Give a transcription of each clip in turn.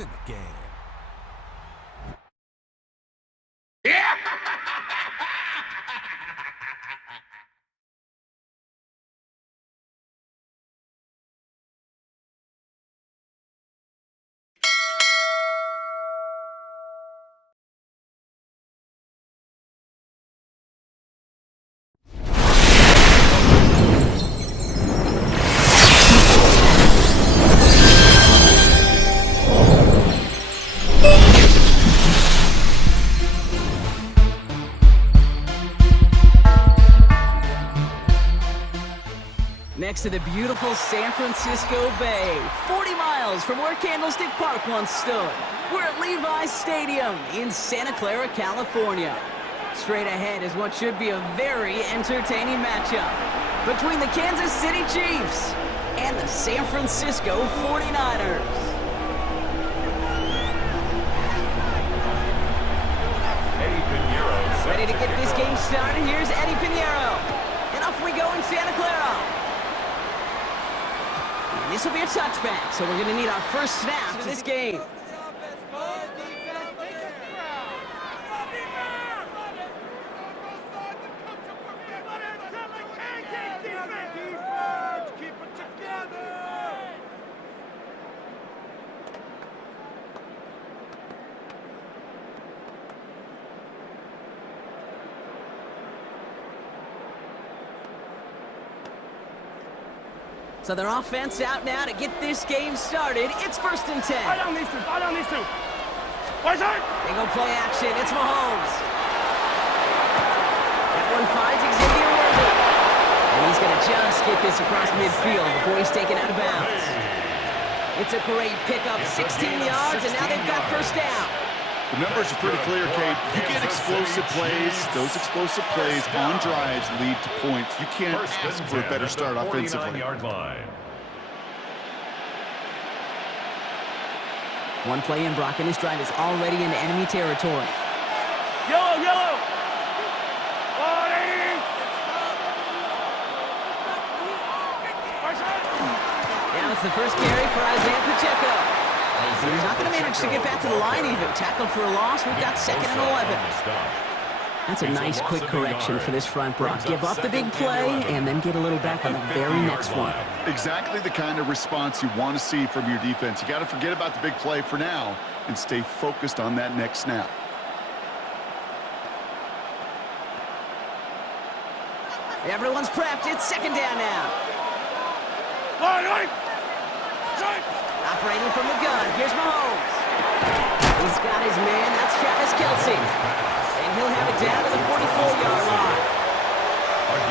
in the game. Next to the beautiful San Francisco Bay, 40 miles from where Candlestick Park once stood. We're at Levi's Stadium in Santa Clara, California. Straight ahead is what should be a very entertaining matchup between the Kansas City Chiefs and the San Francisco 49ers. Ready to get this game started? Here's Eddie Pinheiro. And off we go in Santa Clara. And this will be a touchback, so we're going to need our first snap to this game. So their offense out now to get this game started. It's 1st and 10. Right on these two. Right side. They go play action. It's Mahomes. That one finds Xavier Worthy. And he's going to just get this across midfield before he's taken out of bounds. It's a great pickup, 16 yards, and now they've got first down. The numbers are pretty clear, Kate. You get explosive plays. Those explosive plays on drives lead to points. You can't ask for a better start offensively. One play in, Brock, and his drive is already into enemy territory. Yellow. Now it's the first carry for Isaiah Pacheco. And he's not going to manage to get back to the line even. Tackled for a loss. We've got 2nd and 11. That's a nice quick correction for this front, Brock. Give up the big play and then get a little back on the very next one. Exactly the kind of response you want to see from your defense. You got to forget about the big play for now and stay focused on that next snap. Everyone's prepped. It's 2nd down now. Operating from the gun. Here's Mahomes. He's got his man. That's Travis Kelce. And he'll have it down to the 44-yard line.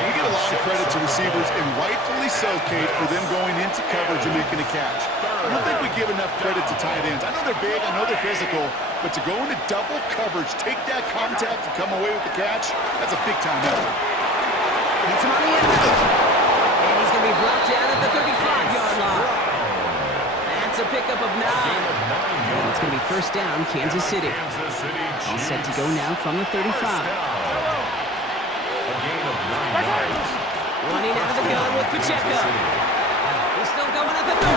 You get a lot of credit to receivers, and rightfully so, Kate, for them going into coverage and making a catch. I don't think we give enough credit to tight ends. I know they're big, I know they're physical, but to go into double coverage, take that contact, and come away with the catch, that's a big-time effort. Gets him on the end. And he's going to be brought down at the 35-yard line. That's a pickup of 9. And it's going to be first down, Kansas City. All set to go now from the 35. Running out of the gun with Pacheco. He's still going at the 30.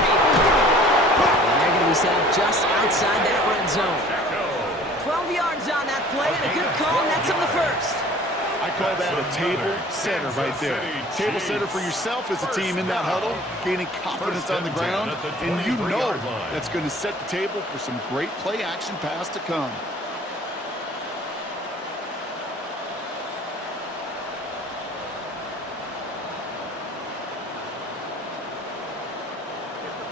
And they're going to be set up just outside that red zone. 12 yards on that play, and a good call, and that's on the first. I call that a table setter right there. Table setter for yourself as a team in that huddle, gaining confidence on the ground, and you know that's going to set the table for some great play-action pass to come.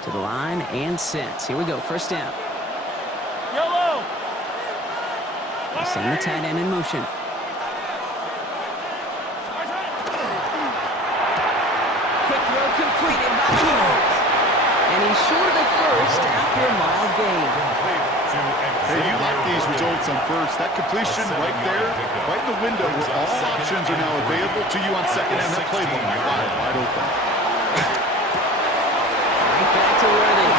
To the line and set. Here we go, first down. Yellow. They send the tight end in motion. Completed by Mahomes. And he's short of the first after a mild gain. Hey, you like these results on first. That completion right there, right in the window where all options are now available to you on second and that playbook wide open. Right back to Worthy.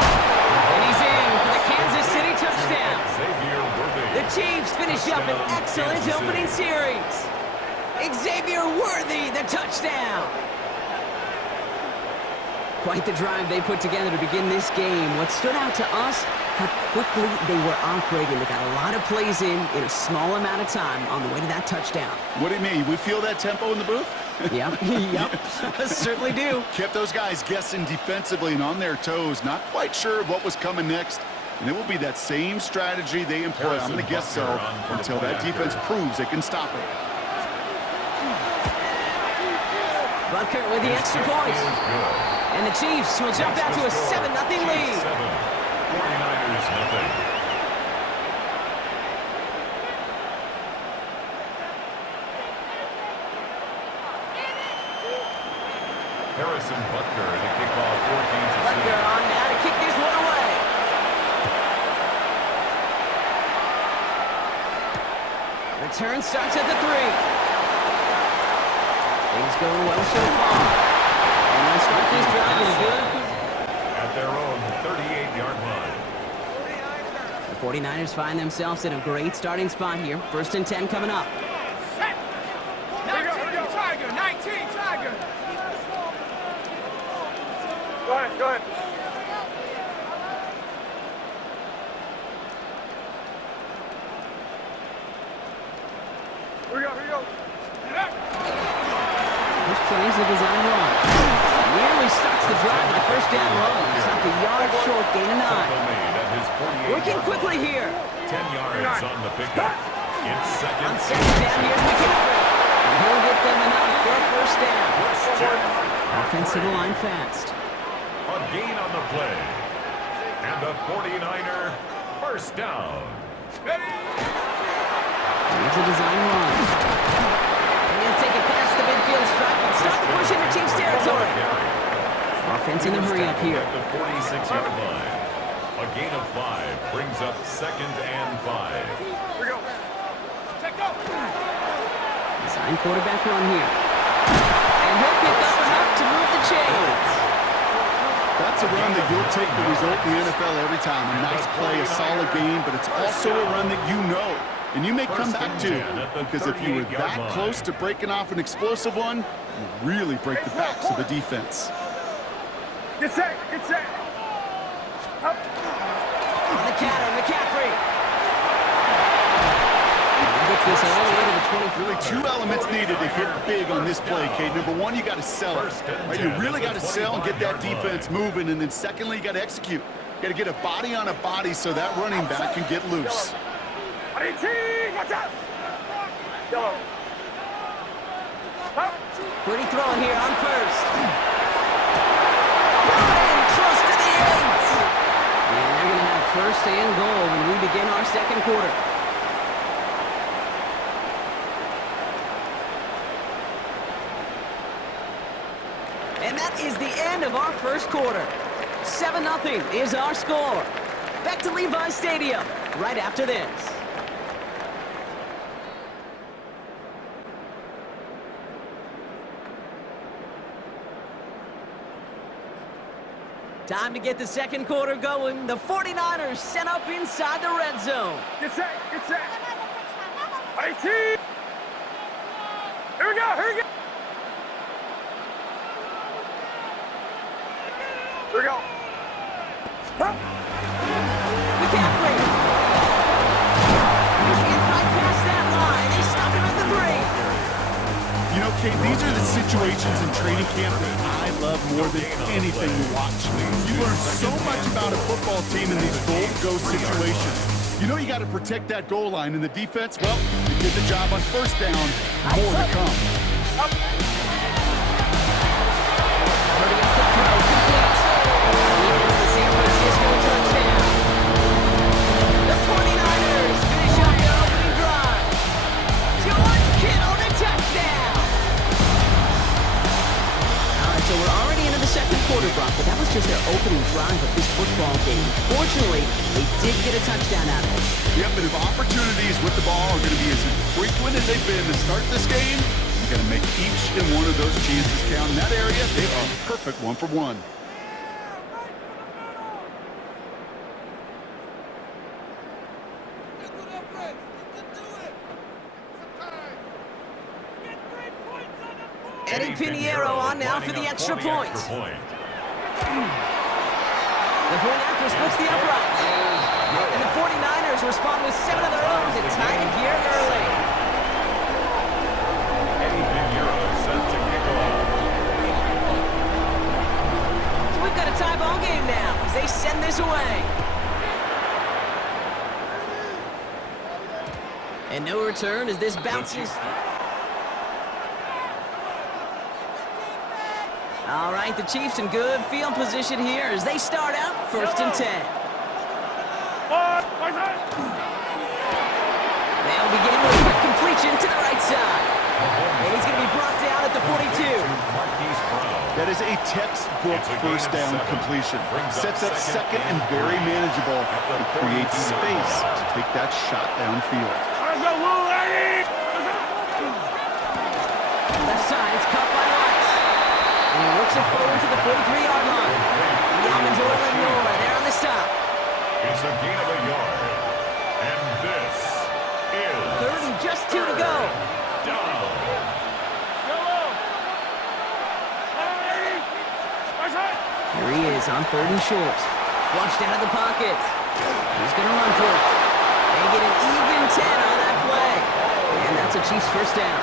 And he's in for the Kansas City touchdown. The Chiefs finish up an excellent opening series. Xavier Worthy, the touchdown. Quite the drive they put together to begin this game. What stood out to us, how quickly they were operating. They got a lot of plays in a small amount of time on the way to that touchdown. What do you mean? We feel that tempo in the booth? Yep, certainly do. Kept those guys guessing defensively and on their toes, not quite sure of what was coming next. And it will be that same strategy they employ, I'm going to guess so, until that defense proves they can stop it. Butker with the extra point. And the Chiefs will jump out to a 7-0 lead. 49ers nothing. Harrison Butker to kick off 14. Butker on now to kick this one away. Return starts at the 3. Things going well so far. And they'll start this drive in good. At their own 38-yard line. The 49ers find themselves in a great starting spot here. 1st and 10 coming up. 19, Tiger, 19, Tiger. Go ahead, go ahead. Here we go, here we go. This plays the design run. Nearly starts the drive with the first down run. Stopped a yard short, gain of 9. Working quickly here. 10 yards on the pickup. It's second. On second down, here's McCaffrey. And he'll get them enough for a first down. Offensive line fast. A gain on the play. And a 49er first down. Here's a design run. And he'll take it past the midfield stripe and stop the push into Chiefs territory. Offense in the hurry up here. At the 46-yard line. A gain of 5 brings up 2nd and 5. Here we go. Check go. Design quarterback run here. And he'll pick up enough to move the chains. That's a run that you'll take the result in the NFL every time. A nice play, a solid game, but it's also a run that you know. And you may come back to, because if you were that close to breaking off an explosive one, you really break the backs of the defense. Get set, get set. Up. On the counter, McCaffrey. He gets this all the way to the 20. Really two elements needed to hit big on this play, Kate. Number one, you got to sell it. Right? You really got to sell and get that defense moving. And then secondly, you got to execute. You got to get a body on a body so that running back can get loose. 18, watch out. Yellow. Up. Pretty throwing here on first. Brian close to the 8. And they're going to have first and goal when we begin our second quarter. And that is the end of our first quarter. 7-0 is our score. Back to Levi's Stadium right after this. Time to get the second quarter going. The 49ers set up inside the red zone. Get set, get set. 18. Here we go, here we go. Here we go. Up. McCaffrey. He can't right past that line. They stop him at the 3. You know, Kate, these are the situations in training camp that I love more than anything to watch. You learn so much about a football team in these goal-to-go situations. You know you got to protect that goal line, and the defense, well, they did the job on first down. More to come. Up. Here's the San Francisco touchdown. The 49ers finish up their opening drive. George Kittle the touchdown. All right, so we're already into the second quarter, Brock, but that was just their opening drive of this football game. Fortunately, they did get a touchdown out of it. Yep, but if opportunities with the ball are going to be as frequent as they've been to start this game, you got to make each and one of those chances count. In that area, they are perfect 1-for-1. Eddie Pinheiro on now for the extra point. The point after splits the uprights. And the 49ers respond with 7 of their own to tie it here early. Eddie Pinheiro set to kick off. So we've got a tie ball game now as they send this away. And no return as this bounces. All right, the Chiefs in good field position here as they start out 1st and 10. They'll begin with a quick completion to the right side. And he's going to be brought down at the 42. That is a textbook first down completion. Sets up second and very manageable and creates space to take that shot downfield. Left side, it's caught by Rice. And he works it forward to the 43-yard line. Yamins Oil and Noor, they're on the stop. It's a gain of a yard. And this is 3rd and just 2 to go. down. Here he is on 3rd and short. Flushed out of the pocket. He's going to run for it. They get an even 10 on that play. And that's a Chiefs first down.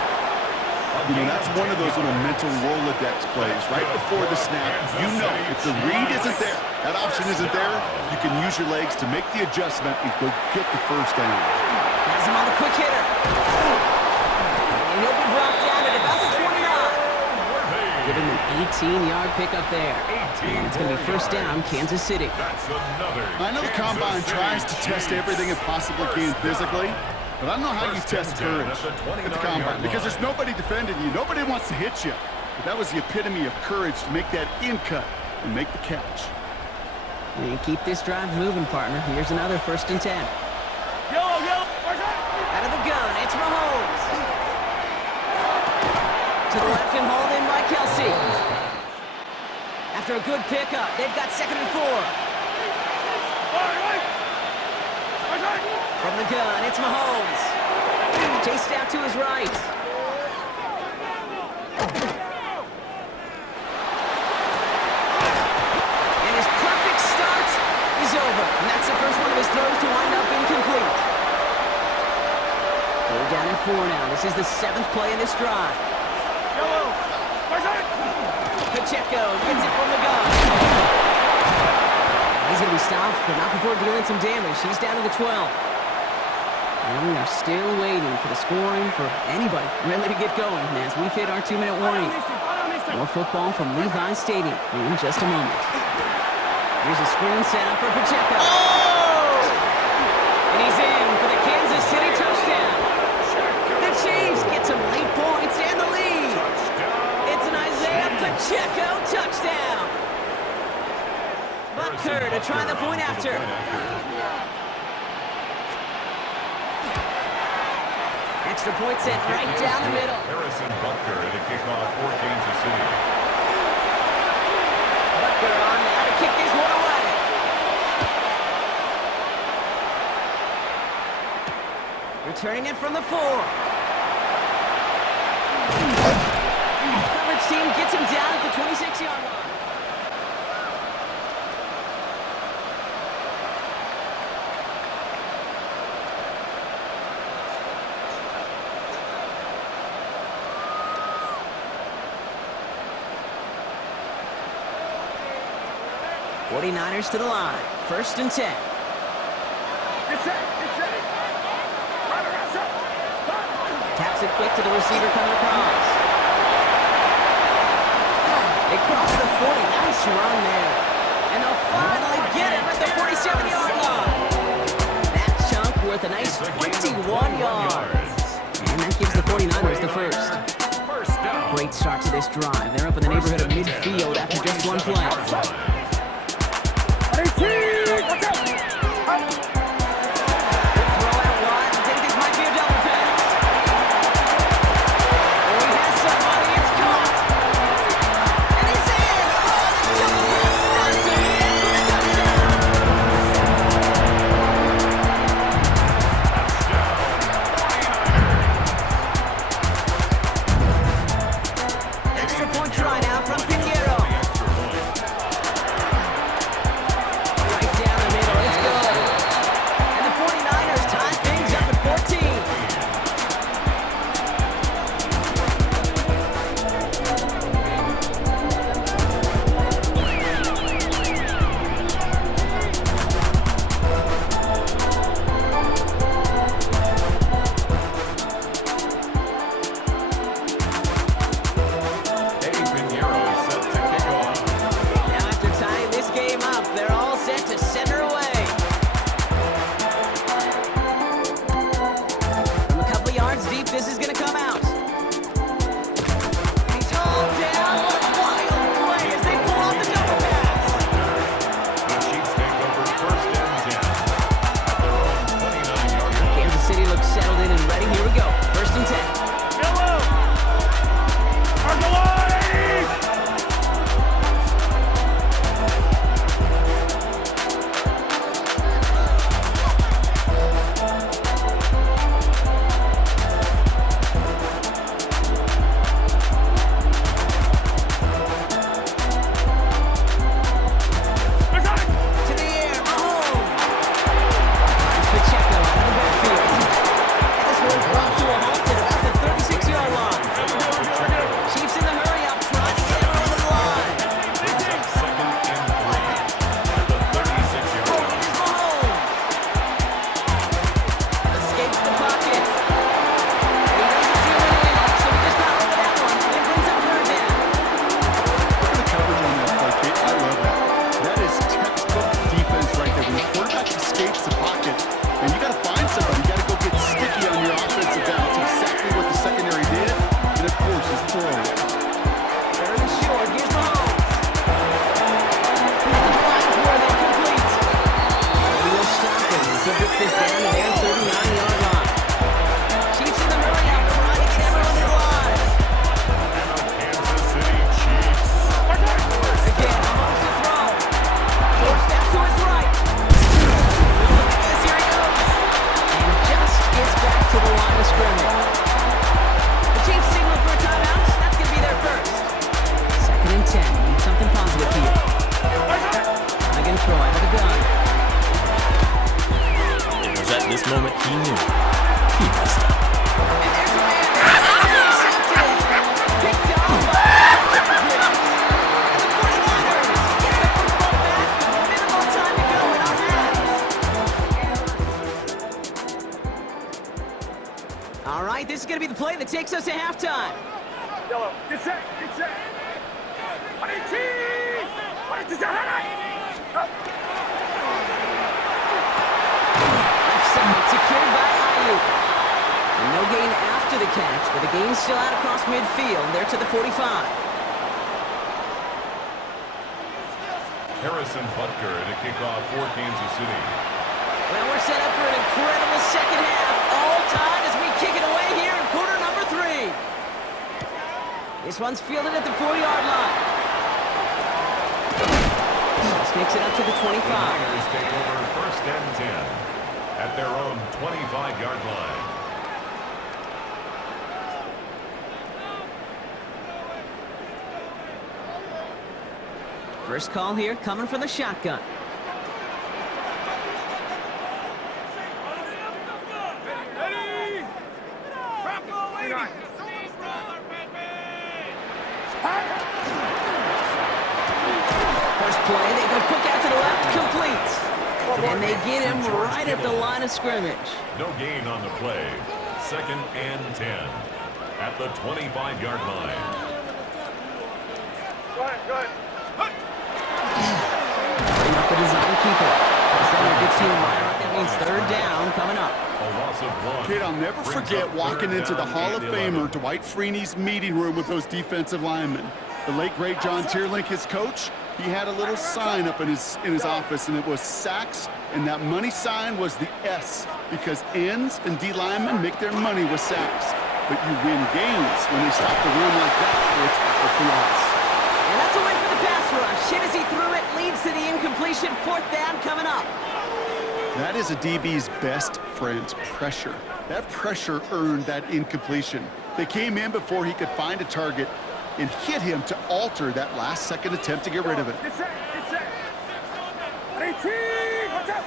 You know, that's one of those little mental Rolodex plays. Right before the snap, you know if the read isn't there, that option isn't there, you can use your legs to make the adjustment and go get the first down. Has him on the quick hitter. And he'll be brought down at about the 29. Give him an 18-yard pickup there. And it's going to be first down, Kansas City. I know the Combine tries to test everything it possibly can physically, but I don't know how you test courage at the Combine because there's nobody defending you. Nobody wants to hit you. But that was the epitome of courage to make that in cut and make the catch. And keep this drive moving, partner. Here's another 1st and 10. Out of the gun, it's Mahomes. To the left and hauled in by Kelsey. After a good pickup, they've got 2nd and 4. From the gun, it's Mahomes. Chased out to his right. And his perfect start is over. And that's the first one of his throws to wind up incomplete. They're down at 4 now. This is the 7th play in this drive. Pacheco gets it from the gun. He's going to be stopped, but not before dealing some damage. He's down to the 12. And we are still waiting for the scoring for anybody really to get going as we've hit our 2-minute warning. More football from Levi Stadium in just a moment. Here's a screen set up for Pacheco. Oh! And he's in for the Kansas City touchdown. The Chiefs get some late points and the lead. It's an Isaiah Pacheco touchdown. Butker to try the point after. Extra point set right down the middle. Harrison Butker to kick off for Kansas City. Butker on now to kick this one away. Returning it from the 4. Coverage team gets him down at the 26-yard line. '49ers to the line. 1st and 10. Taps it quick to the receiver coming across. They cross the 40. Nice run there. And they'll finally get him at the 47-yard line. That chunk worth a nice 21 yards. And that gives the 49ers the first. Great start to this drive. They're up in the neighborhood of midfield after just one play. When the quarterback escapes the pocket, and you got to find somebody. You got to go get sticky on your offensive down. That's exactly what the secondary did. And of course, his throwaway. Third and short. Here's Mahomes. He finds where they complete. He will stop him as he gets this down to their 39-yard line. Chiefs in the hurry up, trying to get everyone in line. Kansas City Chiefs. Again, Mahomes to throw. Throws back to his right. Look at this, here he goes. And just gets back to the line of scrimmage. The Chiefs signal for a timeout. That's going to be their first. Second and 10. Need something positive here. Again, throw out of the gun. It was at this moment he knew he messed up. And there's a man there. Intercepted. Picked off by Travon. And the 49ers get the football back with minimal time to go in our half. All right, this is going to be the play that takes us to halftime. Yellow, get set, get set. 118! 118! Left side secured by Ayuk. And no gain after the catch, but the gain's still out across midfield. They're to the 45. Harrison Butker to kick off for Kansas City. Well, we're set up for an incredible second half. All tied as we kick it away here in quarter number 3. This one's fielded at the 4-yard line. This makes it up to the 25. The Niners take over first and 10 at their own 25-yard line. First call here coming from the shotgun. First play, they go quick out to the left, complete. And they get him right at the line of scrimmage. No gain on the play. Second and 10 at the 25-yard line. Go ahead. Bring up the design keeper. The center gets you right. That means third down coming up. A loss of 1. Kid, I'll never Brings forget up walking third into the down Hall of and Famer 11. Dwight Freeney's meeting room with those defensive linemen. The late, great John Tierlink, his coach, he had a little sign up in his office, and it was sacks, and that money sign was the S, because ends and D linemen make their money with sacks. But you win games when they stop the run like that for a tackle for loss. And that's a win for the pass rush. Hit as he threw it, leads to the incompletion. Fourth down coming up. That is a DB's best friend, pressure. That pressure earned that incompletion. They came in before he could find a target and hit him to alter that last-second attempt to get rid of it. Get set, get set. 118! Watch out!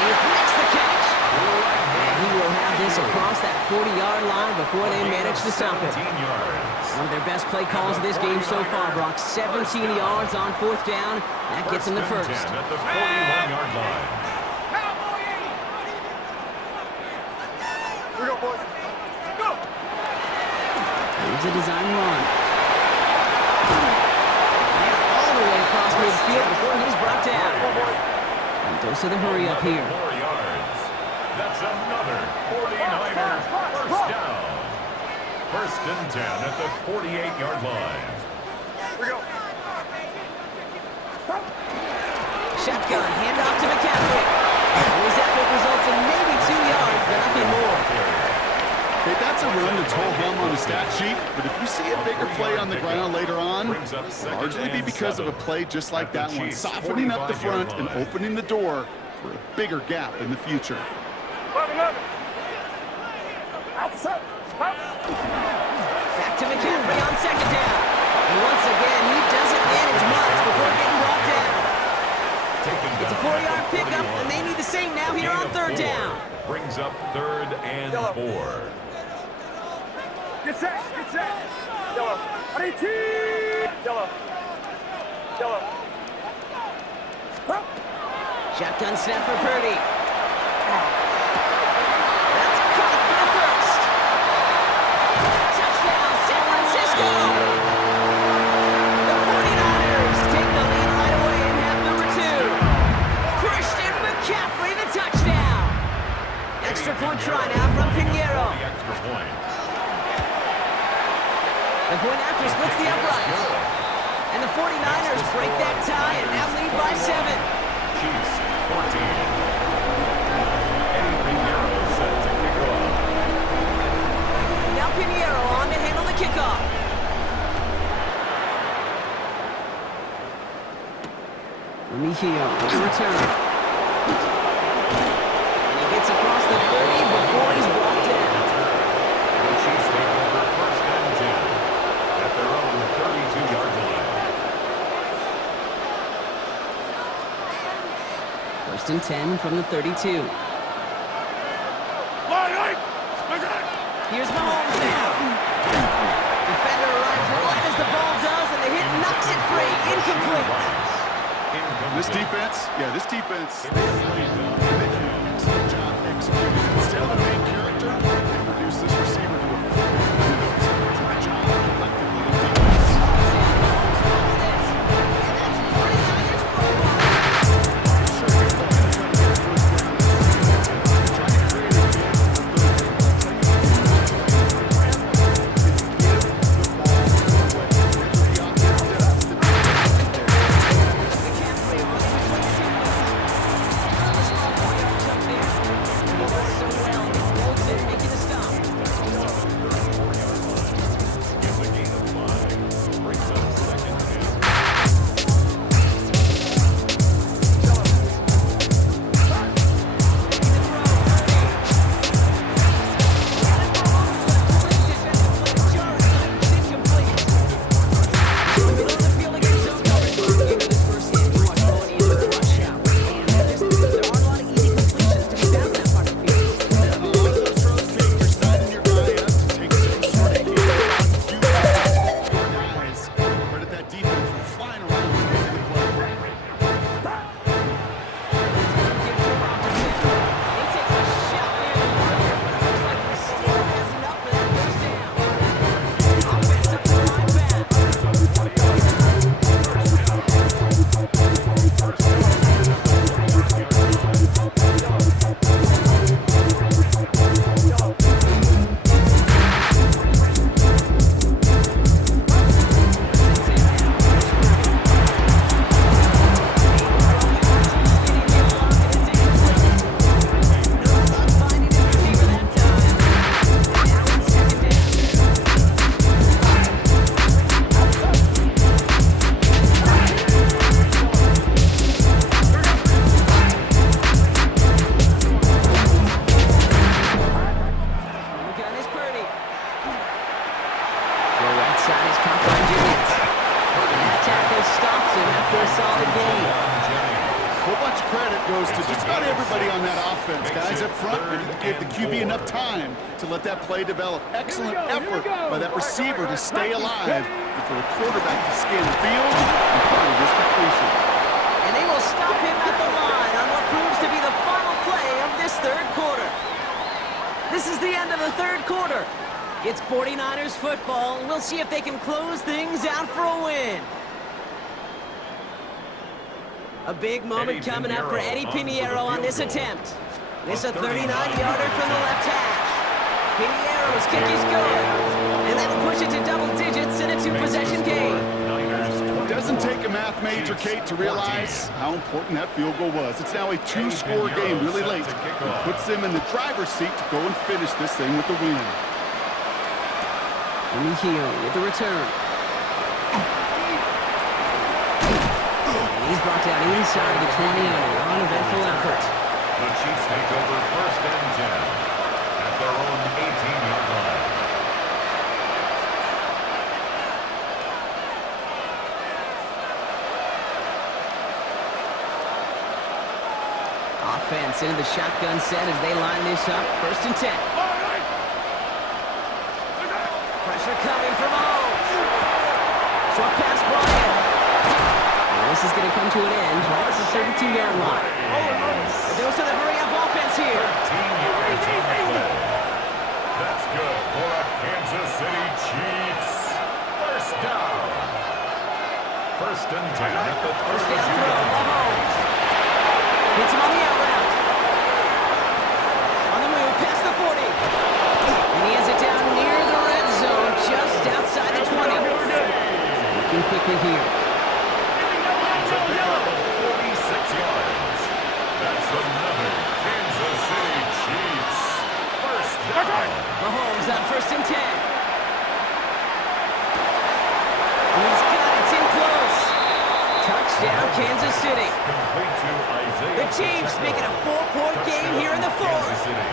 Ayuk makes the catch. And he will have this across that 40-yard line before they manage to stop it. 17 yards. One of their best play calls of this game so far, Brock. 17 yards on fourth down. That gets him the and first. 10 at the 41-yard line. We go, boys. Go! Here's a design run. And all the way across midfield before he's brought down. And goes to the hurry up here. 4 yards. That's another 49er first down. First and 10 at the 48-yard line. We go. Shotgun, handoff to McCaffrey. And his effort results in maybe 2 yards, but nothing more. Okay, that's a run that's ho-hum on the stat sheet, but if you see a bigger play on the ground later on, it'll largely be because of a play just like that one, softening up the front and opening the door for a bigger gap in the future. 11. Outside. Back to McCaffrey on second down. And once again, he doesn't manage much before getting brought down. It's a 4-yard pickup, and they need the same now here on third down. Brings up third and 4. Get set, get set. Yellow. 118! Yellow. Shotgun snap for Purdy. That's caught for the first. Touchdown, San Francisco. The 49ers 49ers break that tie and now lead by 7. Chiefs 14. Eddie Pinheiro set to kick off. Now Pinheiro on to handle the kickoff. Remigio with the return. And he gets across the 30 before he's brought down. The Chiefs take over first and 10 at their own 32-yard line. First and 10 from the 32. Here's Mahomes now. Defender arrives right as the ball does, and the hit knocks it free. Incomplete. This defense, they do an excellent job executing. Instead of the main character, they produce this receiver to a full to the job collectively in defense. Play develop. Excellent effort by that receiver to stay alive and for the quarterback to scan the field and find this completion. And they will stop him at the line on what proves to be the final play of this third quarter. This is the end of the third quarter. It's 49ers football. We'll see if they can close things out for a win. A big moment coming up for Eddie Pinheiro on this attempt. This a 39-yarder from the left hash. Pinheiro's kick is good, and that'll push it to double digits in a two-possession game. It doesn't take a math major, Kate, to realize how important that field goal was. It's now a two-score game really late. It puts them in the driver's seat to go and finish this thing with the win. Remigio with the return. And he's brought down inside the 20 on an uneventful effort. The Chiefs take over first and 10. Their own 18-yard line. Offense into the shotgun set as they line this up. First and 10. Pressure coming from Mahomes. Short pass Bryant. And this is going to come to an end right at the 32-yard line. A dose of the hurry-up offense here. 13-yard play. That's good for a Kansas City Chiefs. First down. First and 10 at the 32. First down throw, Mahomes. Hits him on the out route. On the move, past the 40. And he has it down near the red zone, just outside the 20. Looking quickly here. to pick up 46 yards. That's another Kansas City Chiefs first down. Mahomes on 1st and 10. He's got it. It's in close. Touchdown, Kansas City. Complete to Isaiah The Chiefs Pacheco. making a 4-point game here in the Kansas 4th. City.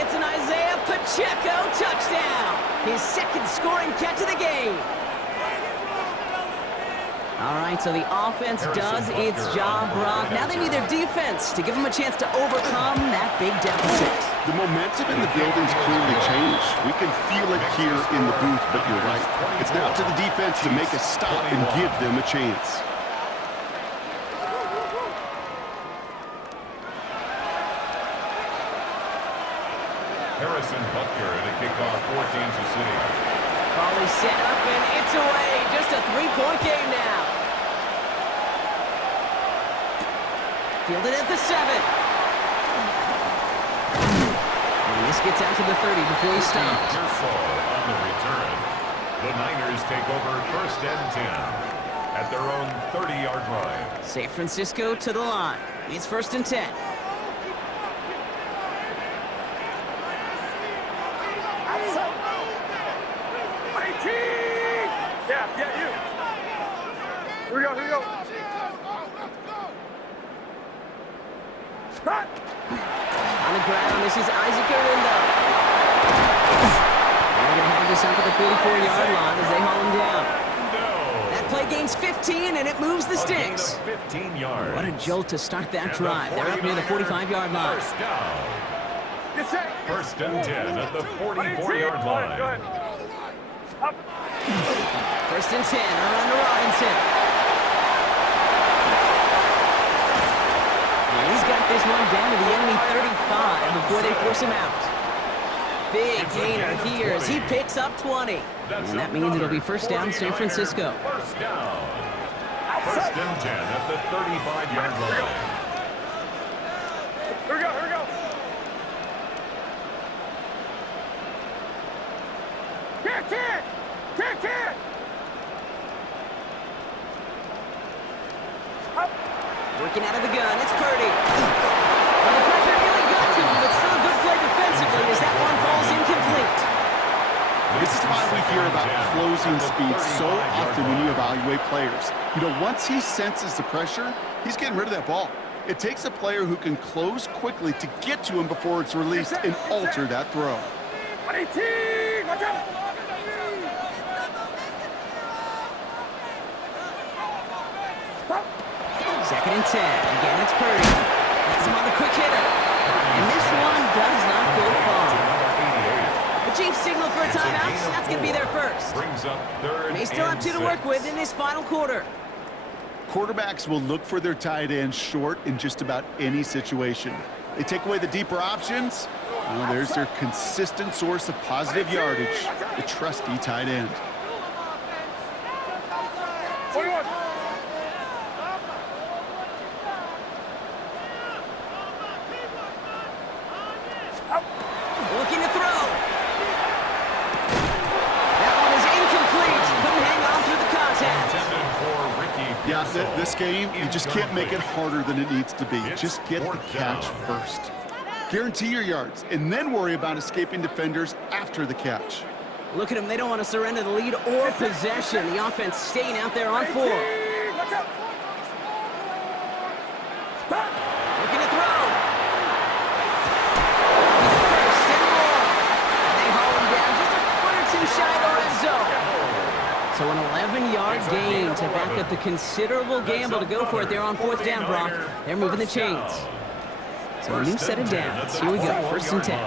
It's an Isaiah Pacheco touchdown. His 2nd scoring catch of the game. All right, so the offense does its job, Brock. Now they need their defense to give them a chance to overcome that big deficit. The momentum in the building's clearly changed. We can feel it here in the booth, but you're right. It's now to the defense to make a stop and give them a chance. Harrison Butker to kick off for Kansas City. Ball is set up, and it's away. Just a 3-point game now. Fielded at the 7. And this gets out to the 30 before he stopped. Pearsall on the return. The Niners take over 1st and 10 at their own 30-yard line. San Francisco to the line. It's 1st and 10. Yeah, you. Here we go. Cut. On the ground, this is Isaac Arindo. They're going to have this up at the 44-yard line as they haul him down. No. That play gains 15, and it moves the A gain sticks. of 15 yards. What a jolt to start that And drive. They're up near the 45-yard line. First down. Get set. 1st and 10 at the 44-yard Go line. ahead. Up. 1st and 10, around to Robinson. And he's got this one down to the enemy 35 before they force him out. Big gainer here as he picks up 20. And that means it'll be 1st down, San Francisco. First down. 1st and 10 at the 35-yard line. Here we go. Can't. Up. Working out of the gun, it's Purdy. Well, the pressure really got to him, but still a good play defensively as that one falls incomplete. This is why we hear about closing speed so often when you evaluate players. You know, once he senses the pressure, he's getting rid of that ball. It takes a player who can close quickly to get to him before it's released and alter that throw. 18. Watch out. 2nd and 10. Again, it's Purdy. That's him on the quick hitter. And this one does not go far. The Chiefs signal for a timeout. That's going to be their first. Brings up 3rd They still have and 2 to 6. work with in this final quarter. Quarterbacks will look for their tight end short in just about any situation. They take away the deeper options. Well, there's their consistent source of positive yardage, the trusty tight end. 21. Looking to throw. That one is incomplete. Couldn't hang on through the contact. Intended for Ricky Yeah, Pearsall. this game, you just can't make it harder than it needs to be. It's Just get the 4th catch down. first. Guarantee your yards, and then worry about escaping defenders after the catch. Look at them. They don't want to surrender the lead or possession. The offense staying out there on 4. Watch out. Looking to throw. First and more. And they haul him down just a foot or 2 shy of the red zone. So an 11-yard gain to back up the considerable gamble to go for it there on 4th down, Brock. They're moving the chains. So a new set of downs. Here we go, 1st and 10.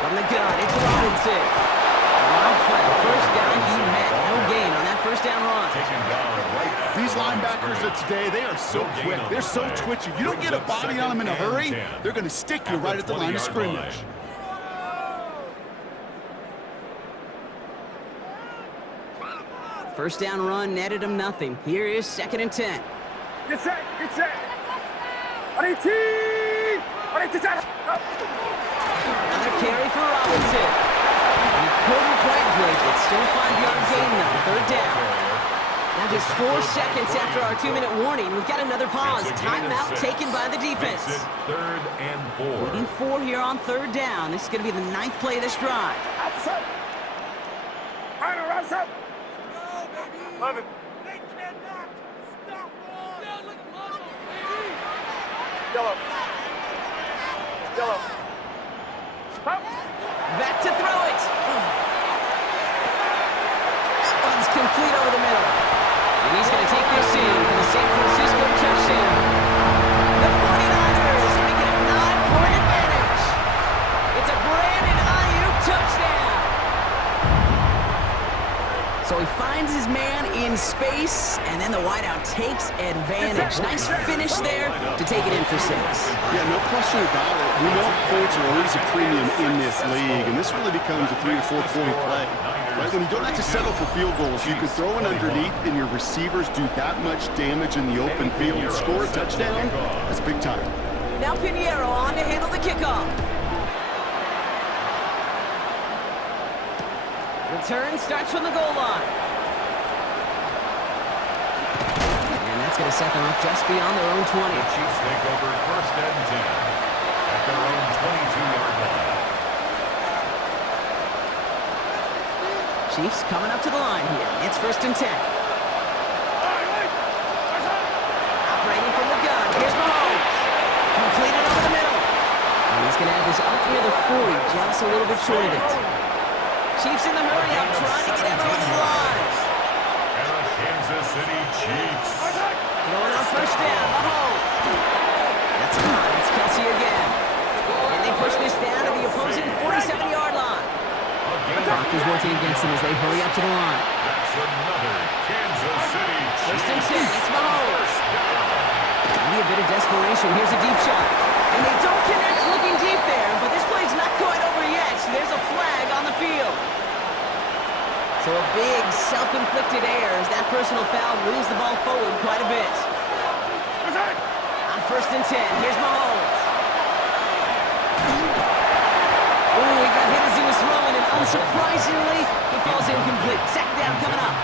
From the gun, it's Robinson. Wild play, 1st down, he met. No gain on that 1st down run. These linebackers of today, they are so quick. They're so twitchy. You don't get a body on them in a hurry, they're going to stick you right at the line of scrimmage. First down run netted him nothing. Here is 2nd and 10. Get set. 18. Another carry for Robinson. He couldn't quite break it. Still a 5-yard gain though. 3rd down. Now Just 4 seconds after our 2-minute warning, we've got another pause. Timeout taken by the defense. Makes it 3rd and 4. Leading 4 here on 3rd down. This is going to be the 9th play of this drive. Outside. Final rush up. 11. They cannot stop us. Yellow. Yellow. Stop. Back to throw it. That one's complete over the middle. And he's going to take this in for the San Francisco touchdown. The 49ers making a 9-point advantage. It's a Brandon Ayuk touchdown. So he finds his man in space, and then the wideout takes advantage. Nice finish there to take it in for 6. Yeah, no question about it. We know points are always a premium in this league, and this really becomes a 3 to 4 point play. Right? When you don't have to settle for field goals, you can throw it underneath, and your receivers do that much damage in the open field. Score a touchdown, that's big time. Now Pinheiro on to handle the kickoff. Return starts from the goal line. And that's going to set them up just beyond their own 20. The Chiefs take over 1st and 10 at their own 22-yard line. Chiefs coming up to the line here. It's 1st and 10. Operating from the gun. Here's Mahomes. Completed over the middle. And he's going to have this up near the 40, just a little bit short of it. Chiefs in the hurry up, trying to get everyone to the line. And the Kansas City Chiefs. Going on 1st down, Mahomes. That's caught. It's Kelsey again. And they push this down to the opposing 47-yard line. The clock is working against them as they hurry up to the line. That's another Kansas City Chiefs. 1st and 10. It's Mahomes. Maybe a bit of desperation. Here's a deep shot. And they don't connect looking deep there, but this play's not quite over yet. So there's a flag on the field. So a big self-inflicted error as that personal foul moves the ball forward quite a bit. On 1st and 10, here's Mahomes. Ooh, he got hit as he was throwing, and unsurprisingly, he falls incomplete. 2nd down coming up.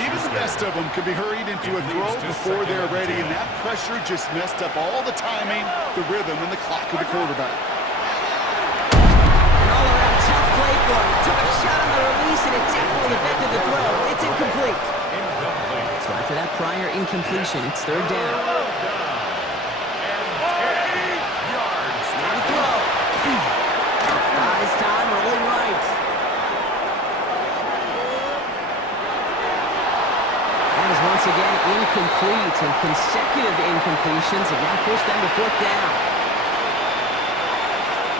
Even the best of them can be hurried into a throw before they're ready, and that pressure just messed up all the timing, the rhythm, and the clock of the quarterback. An all-around tough play for him. Took a shot on the release, and it definitely affected the throw. It's incomplete. So after that prior incompletion, it's 3rd down. Now to throw. This time, rolling right. That is once again incomplete, and consecutive incompletions have now pushed them to 4th down.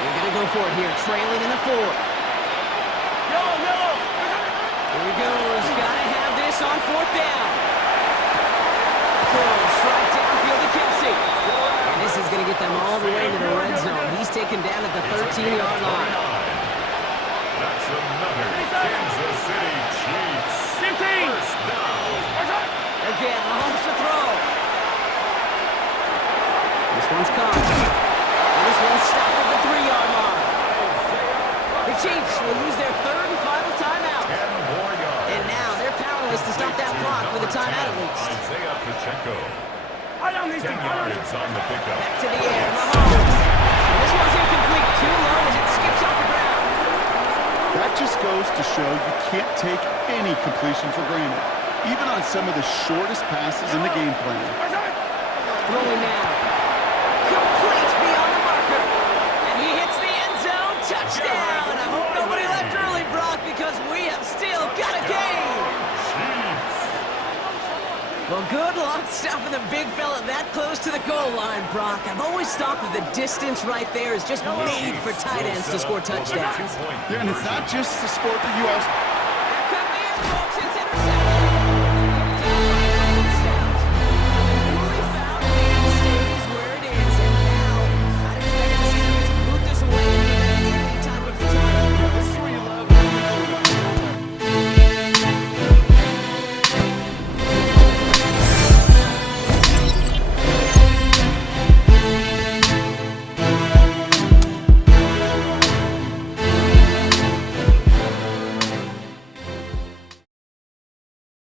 They're going to go for it here, trailing in the 4th. Here he goes. Got to have this on 4th down. Good strike downfield to Kelsey. And this is going to get them all the way into the red zone. He's taken down at the 13-yard line. That's another Kansas City Chiefs. 1st down. Again, Mahomes to throw. This one's caught. And this one's stopped at the 3-yard line. The Chiefs will use their 3rd and final timeout. 10 more yards. And now they're powerless to stop that clock with a timeout at least. Isaiah Pacheco. 10 yards on the pickup. Back to the air, Mahomes. And this one's incomplete. Too low as it skips off the ground. That just goes to show you can't take any completion for granted, even on some of the shortest passes in the game plan. Throwing now. Complete beyond the marker. And he hits the end zone. Touchdown. I hope nobody left early, Brock, because we have still got a game. Well, good luck stopping the big fella that close to the goal line, Brock. I've always thought that the distance right there is just made for tight ends to score touchdowns. Yeah, and it's not just the sport that you